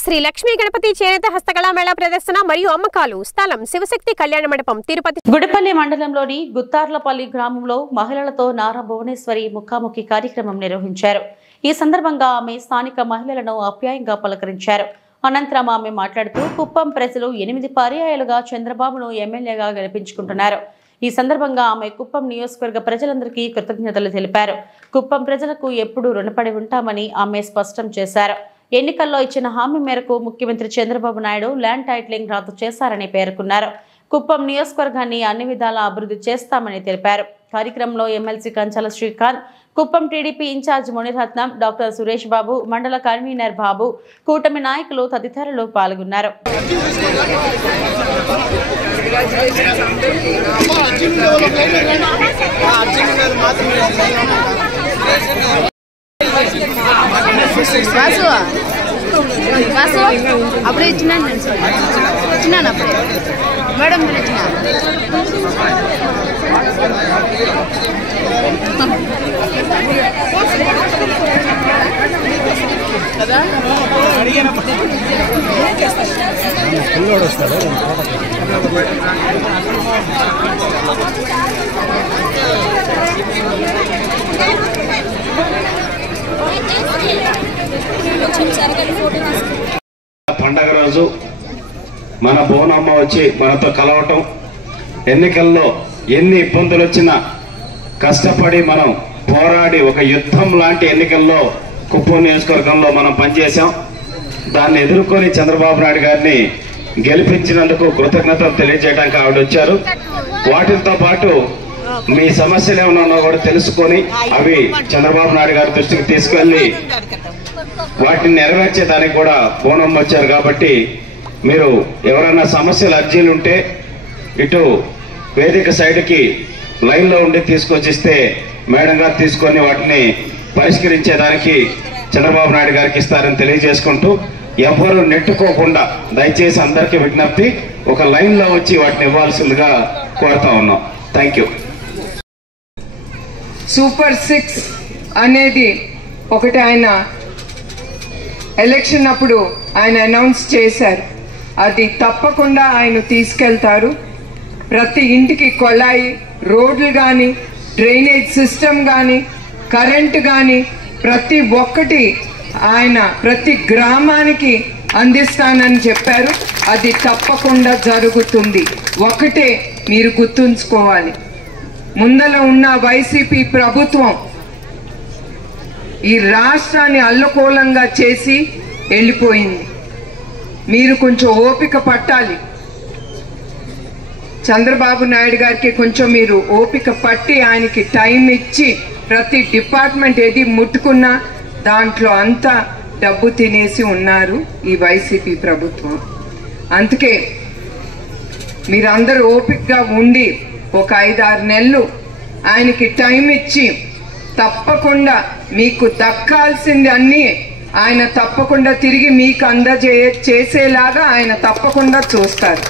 శ్రీ లక్ష్మీ గణపతి చేనేత హస్తకళా మేళా ప్రదర్శన మరియు అమ్మకాలు. స్థలం శివశక్తి కళ్యాణ మండపం, తిరుపతి. గుడిపల్లి మండలంలోని గుత్తార్లపల్లి గ్రామంలో మహిళలతో నారా భువనేశ్వరి ముఖాముఖి కార్యక్రమం నిర్వహించారు. ఈ సందర్భంగా ఆమె స్థానిక మహిళలను ఆప్యాయంగా పలకరించారు. అనంతరం ఆమె మాట్లాడుతూ కుప్పం ప్రజలు 8 పర్యాయాలుగా చంద్రబాబును ఎమ్మెల్యేగా గెలిపించుకుంటున్నారు. ఈ సందర్భంగా ఆమె కుప్పం నియోజకవర్గ ప్రజలందరికీ కృతజ్ఞతలు తెలిపారు. కుప్పం ప్రజలకు ఎప్పుడూ రుణపడి ఉంటామని ఆమె స్పష్టం చేశారు. ఎన్నికల్లో ఇచ్చిన హామీ మేరకు ముఖ్యమంత్రి చంద్రబాబు నాయుడు ల్యాండ్ టైటిలింగ్ రద్దు చేశారని పేర్కొన్నారు. కుప్పం నియోజకవర్గాన్ని అన్ని విధాలా అభివృద్ధి చేస్తామని తెలిపారు. కార్యక్రమంలో MLC Kanchala Srikanth, Kuppam TDP incharge Muniratnam, doctor Suresh Babu, మండల కన్వీనర్ బాబు, కూటమి నాయకులు తదితరులు పాల్గొన్నారు. అప్పుడే ఇచ్చినాను అప్పుడే మేడం కదా పండగ రోజు మన బోనమ్మ వచ్చి మనతో కలవటం, ఎన్నికల్లో ఎన్ని ఇబ్బందులు వచ్చినా కష్టపడి మనం పోరాడి ఒక యుద్ధం లాంటి ఎన్నికల్లో కుప్పం నియోజకవర్గంలో మనం పనిచేశాం. దాన్ని ఎదుర్కొని చంద్రబాబు నాయుడు గారిని గెలిపించినందుకు కృతజ్ఞతలు తెలియజేయడానికి ఆవిడ వచ్చారు. వాటితో పాటు మీ సమస్యలు ఏమన్నా కూడా తెలుసుకొని అవి చంద్రబాబు నాయుడు గారి దృష్టికి తీసుకెళ్లి వాటిని నెరవేర్చేదానికి కూడా బోనమ్మ వచ్చారు. కాబట్టి మీరు ఎవరైనా సమస్యలు అర్జీలు ఉంటే ఇటు వేదిక సైడ్కి లైన్లో ఉండి తీసుకొచ్చిస్తే మేడం గారు తీసుకొని వాటిని పరిష్కరించేదానికి చంద్రబాబు నాయుడు గారికి ఇస్తారని తెలియజేసుకుంటూ, ఎవరు నెట్టుకోకుండా దయచేసి అందరికీ విజ్ఞప్తి, ఒక లైన్లో వచ్చి వాటిని ఇవ్వాల్సిందిగా కోరుతా ఉన్నాం. Thank you. సూపర్ 6 అనేది ఒకటి ఆయన ఎలక్షన్ అప్పుడు ఆయన అనౌన్స్ చేశారు. అది తప్పకుండా ఆయన తీసుకెళ్తారు. ప్రతి ఇంటికి కొళాయి, రోడ్లు కానీ, డ్రైనేజ్ సిస్టమ్ కానీ, కరెంటు కానీ ప్రతి ఒక్కటి ఆయన ప్రతి గ్రామానికి అందిస్తానని చెప్పారు. అది తప్పకుండా జరుగుతుంది. ఒకటే మీరు గుర్తుంచుకోవాలి, ముందల ఉన్న వైసీపీ ప్రభుత్వం ఈ రాష్ట్రాన్ని అల్లకోలంగా చేసి వెళ్ళిపోయింది. మీరు కొంచెం ఓపిక పట్టాలి. చంద్రబాబు నాయుడు గారికి కొంచెం మీరు ఓపిక పట్టి ఆయనకి టైం ఇచ్చి ప్రతి డిపార్ట్మెంట్ ఏది ముట్టుకున్నా దాంట్లో అంతా డబ్బు తినేసి ఉన్నారు ఈ వైసీపీ ప్రభుత్వం. అందుకే మీరందరూ ఓపికగా ఉండి ఒక 5-6 నెలలు ఆయనకి టైం ఇచ్చి తప్పకుండా మీకు దక్కాల్సింది అన్నీ ఆయన తప్పకుండా తిరిగి మీకు చేసేలాగా ఆయన తప్పకుండా చూస్తారు.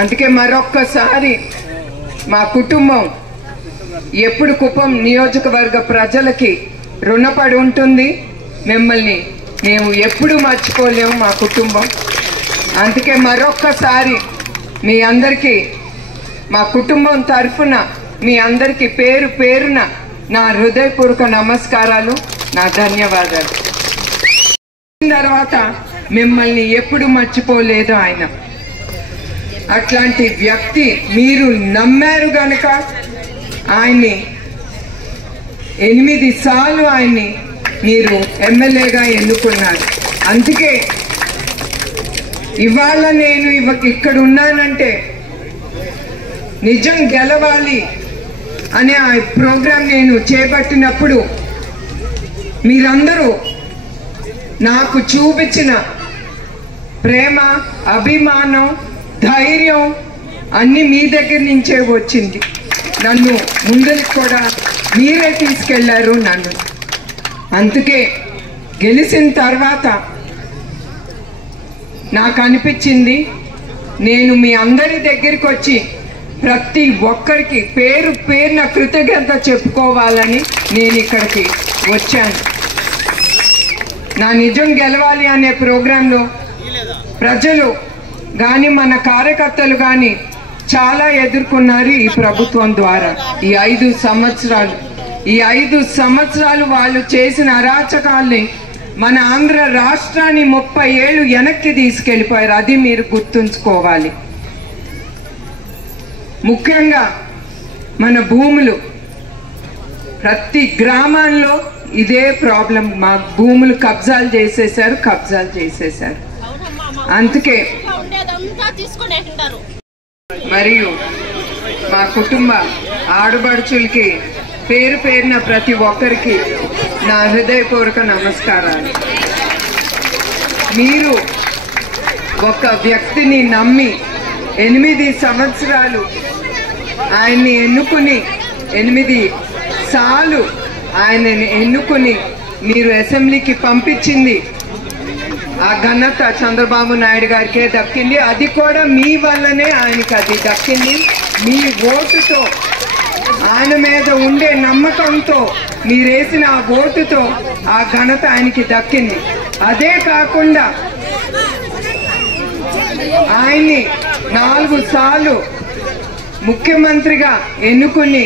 అందుకే మరొక్కసారి మా కుటుంబం ఎప్పుడు కుప్పం నియోజకవర్గ ప్రజలకి రుణపడి ఉంటుంది. మిమ్మల్ని మేము ఎప్పుడు మర్చిపోలేము మా కుటుంబం. అందుకే మరొక్కసారి మీ అందరికీ మా కుటుంబం తరఫున మీ అందరికీ పేరు పేరున నా హృదయపూర్వక నమస్కారాలు, నా ధన్యవాదాలు. తర్వాత మిమ్మల్ని ఎప్పుడు మర్చిపోలేదు ఆయన. అట్లాంటి వ్యక్తి మీరు నమ్మారు గనక ఆయన్ని 8 సార్లు ఆయన్ని మీరు ఎమ్మెల్యేగా ఎన్నుకున్నారు. అందుకే ఇవాళ నేను ఇక్కడ ఉన్నానంటే నిజం గెలవాలి అనే ఆ ప్రోగ్రాం నేను చేపట్టినప్పుడు మీరందరూ నాకు చూపించిన ప్రేమ, అభిమానం, ధైర్యం అన్ని మీ దగ్గర నుంచే వచ్చింది. నన్ను ముందుకు కూడా మీరే తీసుకెళ్లారు నన్ను. అందుకే గెలిచిన తర్వాత నాకు అనిపించింది నేను మీ అందరి దగ్గరికి వచ్చి ప్రతి ఒక్కరికి పేరు పేరున కృతజ్ఞత చెప్పుకోవాలని నేను ఇక్కడికి వచ్చాను. నా నిజం గెలవాలి అనే ప్రోగ్రాంలో ప్రజలు కానీ మన కార్యకర్తలు కానీ చాలా ఎదుర్కొన్నారు ఈ ప్రభుత్వం ద్వారా. ఈ 5 సంవత్సరాలు వాళ్ళు చేసిన అరాచకాల్ని మన ఆంధ్ర రాష్ట్రాన్ని 30 ఏళ్ళు వెనక్కి తీసుకెళ్లిపోయారు. అది మీరు గుర్తుంచుకోవాలి. ముఖ్యంగా మన భూములు, ప్రతి గ్రామాల్లో ఇదే ప్రాబ్లం. మా భూములు కబ్జాలు చేసేశారు. అందుకే మరియు మా కుటుంబ ఆడబడుచులకి పేరు పేరున ప్రతి ఒక్కరికి నా హృదయపూర్వక నమస్కారాలు. మీరు ఒక వ్యక్తిని నమ్మి 8 సంవత్సరాలు ఆయన్ని ఎన్నుకుని 8 సార్లు ఆయనని ఎన్నుకుని మీరు అసెంబ్లీకి పంపించింది ఆ ఘనత చంద్రబాబు నాయుడు గారికే దక్కింది. అది కూడా మీ వల్లనే ఆయనకి అది దక్కింది. మీ ఓటుతో, ఆయన మీద ఉండే నమ్మకంతో మీరేసిన ఆ ఓటుతో ఆ ఘనత ఆయనకి దక్కింది. అదే కాకుండా ఆయన్ని 4 సార్లు ముఖ్యమంత్రిగా ఎన్నుకుని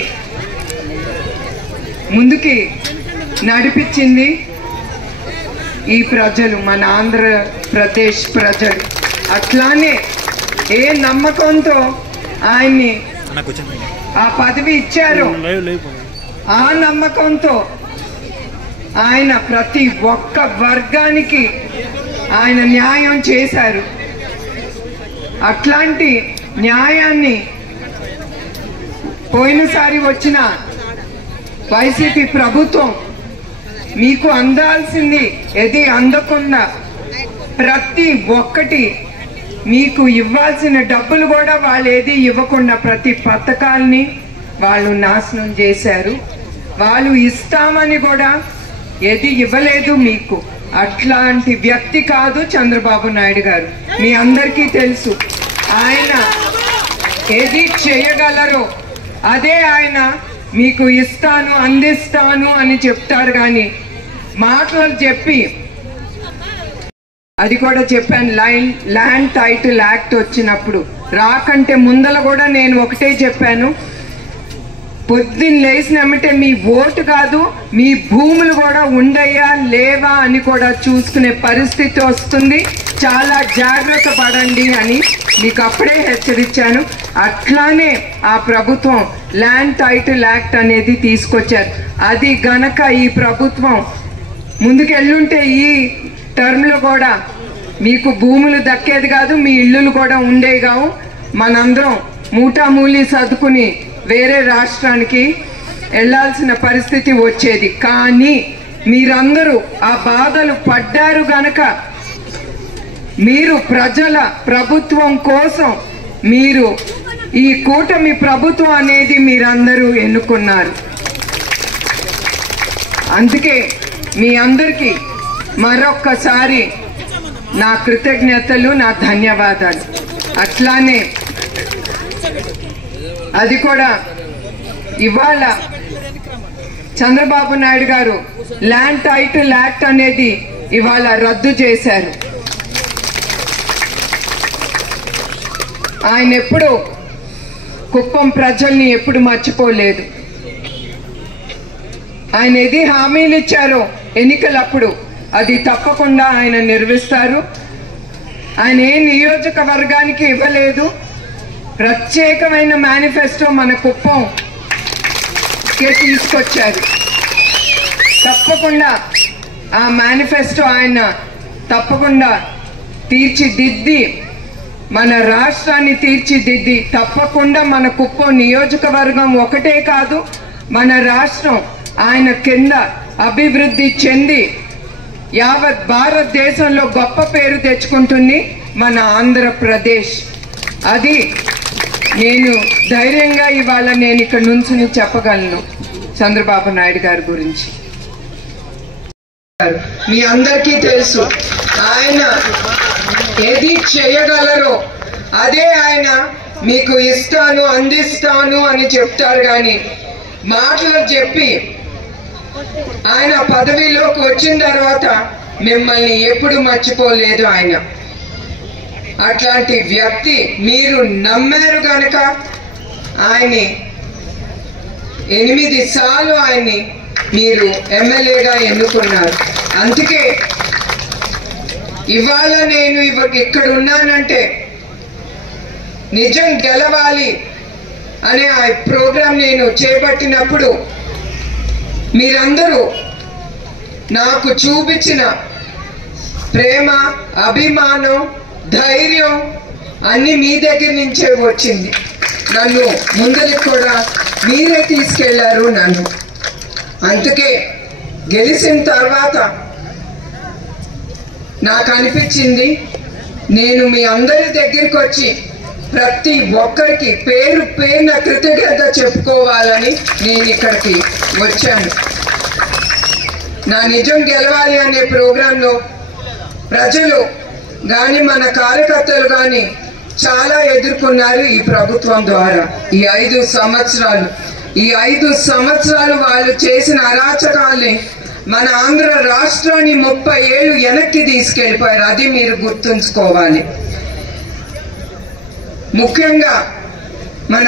ముందుకి నడిపించింది ఈ ప్రజలు, మన ఆంధ్రప్రదేశ్ ప్రజలు. అట్లానే ఏ నమ్మకంతో ఆయన్ని ఆ పదవి ఇచ్చారో ఆ నమ్మకంతో ఆయన ప్రతి ఒక్క వర్గానికి ఆయన న్యాయం చేశారు. అట్లాంటి న్యాయాన్ని పోయినసారి వచ్చిన వైసీపీ ప్రభుత్వం మీకు అందాల్సింది ఏది అందకుండా ప్రతి ఒక్కటి మీకు ఇవ్వాల్సిన డబ్బులు కూడా వాళ్ళు ఏది ఇవ్వకుండా ప్రతి పథకాల్ని వాళ్ళు నాశనం చేశారు. వాళ్ళు ఇస్తామని కూడా ఏది ఇవ్వలేదు మీకు. అట్లాంటి వ్యక్తి కాదు చంద్రబాబు నాయుడు గారు. మీ అందరికీ తెలుసు ఆయన ఏది చేయగలరో అదే ఆయన మీకు ఇస్తాను, అందిస్తాను అని చెప్తారు. కానీ మాటలు చెప్పి, అది కూడా చెప్పాను, ల్యాండ్ టైటిల్ యాక్ట్ వచ్చినప్పుడు రాకంటే ముందల కూడా నేను ఒకటే చెప్పాను, పొద్దున్న లేచినమ్మంటే మీ ఓటు కాదు మీ భూములు కూడా ఉండయా లేవా అని కూడా చూసుకునే పరిస్థితి వస్తుంది, చాలా జాగ్రత్త పడండి అని మీకు అప్పుడే హెచ్చరించాను. అట్లానే ఆ ప్రభుత్వం ల్యాండ్ టైటిల్ యాక్ట్ అనేది తీసుకొచ్చారు. అది గనక ఈ ప్రభుత్వం ముందుకెళ్ళుంటే ఈ టర్మ్లో కూడా మీకు భూములు దక్కేది కాదు, మీ ఇళ్ళు కూడా ఉండేవి కావు. మనందరం మూటామూలి సర్దుకుని వేరే రాష్ట్రానికి వెళ్లాల్సిన పరిస్థితి వచ్చేది. కానీ మీరందరూ ఆ బాధలు పడ్డారు గనక మీరు ప్రజల ప్రభుత్వం కోసం మీరు ఈ కూటమి ప్రభుత్వం అనేది మీరందరూ ఎన్నుకున్నారు. అందుకే మీ అందరికీ మరొక్కసారి నా కృతజ్ఞతలు, నా ధన్యవాదాలు. అట్లానే అది కూడా ఇవాళ చంద్రబాబు నాయుడు గారు ల్యాండ్ టైటిల్ యాక్ట్ అనేది ఇవాళ రద్దు చేశారు. ఆయన ఎప్పుడు కుప్పం ప్రజల్ని ఎప్పుడు మర్చిపోలేదు. ఆయన ఏది హామీలు ఇచ్చారో ఎన్నికలప్పుడు అది తప్పకుండా ఆయన నిర్వహిస్తారు. ఆయన ఏ నియోజకవర్గానికి ఇవ్వలేదు. ప్రత్యేకమైన మేనిఫెస్టో మన కుప్పంకే తీసుకొచ్చారు. తప్పకుండా ఆ మేనిఫెస్టో ఆయన తప్పకుండా తీర్చిదిద్ది మన రాష్ట్రాన్ని తీర్చిదిద్ది తప్పకుండా మన కుప్పం నియోజకవర్గం ఒకటే కాదు మన రాష్ట్రం ఆయన కింద అభివృద్ధి చెంది యావత్ భారతదేశంలో గొప్ప పేరు తెచ్చుకుంటుంది మన ఆంధ్రప్రదేశ్. అది నేను ధైర్యంగా ఇవాళ నేను ఇక్కడ నుంచుని చెప్పగలను చంద్రబాబు నాయుడు గారి గురించి. మీ అందరికీ తెలుసు ఆయన ఏది చేయగలరో అదే ఆయన మీకు ఇస్తాను, అందిస్తాను అని చెప్తారు. కానీ మాటలు చెప్పి ఆయన పదవిలోకి వచ్చిన తర్వాత మిమ్మల్ని ఎప్పుడు మర్చిపోలేదు ఆయన. అట్లాంటి వ్యక్తి మీరు నమ్మారు గనక ఆయన్ని 8 సార్లు ఆయన్ని మీరు ఎమ్మెల్యేగా ఎన్నుకున్నారు. అందుకే ఇవాళ నేను ఇక్కడ ఉన్నానంటే నిజం గెలవాలి అనే ఆ ప్రోగ్రాం నేను చేపట్టినప్పుడు మీరందరూ నాకు చూపించిన ప్రేమ, అభిమానం, ధైర్యం అన్ని మీ దగ్గర నుంచే వచ్చింది. నన్ను ముందరికి కూడా మీరే తీసుకెళ్లారు నన్ను. అందుకే గెలిచిన తర్వాత నాకు అనిపించింది నేను మీ అందరి దగ్గరికి వచ్చి ప్రతి ఒక్కరికి పేరు పేరున కృతజ్ఞత చెప్పుకోవాలని నేను ఇక్కడికి వచ్చాను. నా నిజం గెలవాలి అనే ప్రోగ్రాంలో ప్రజలు కానీ మన కార్యకర్తలు కానీ చాలా ఎదుర్కొన్నారు ఈ ప్రభుత్వం ద్వారా. ఈ 5 సంవత్సరాలు ఈ 5 సంవత్సరాలు వాళ్ళు చేసిన అరాచకాల్ని మన ఆంధ్ర రాష్ట్రాన్ని 30 ఏళ్ళు వెనక్కి తీసుకెళ్లిపోయారు. అది మీరు గుర్తుంచుకోవాలి. ముఖ్యంగా మన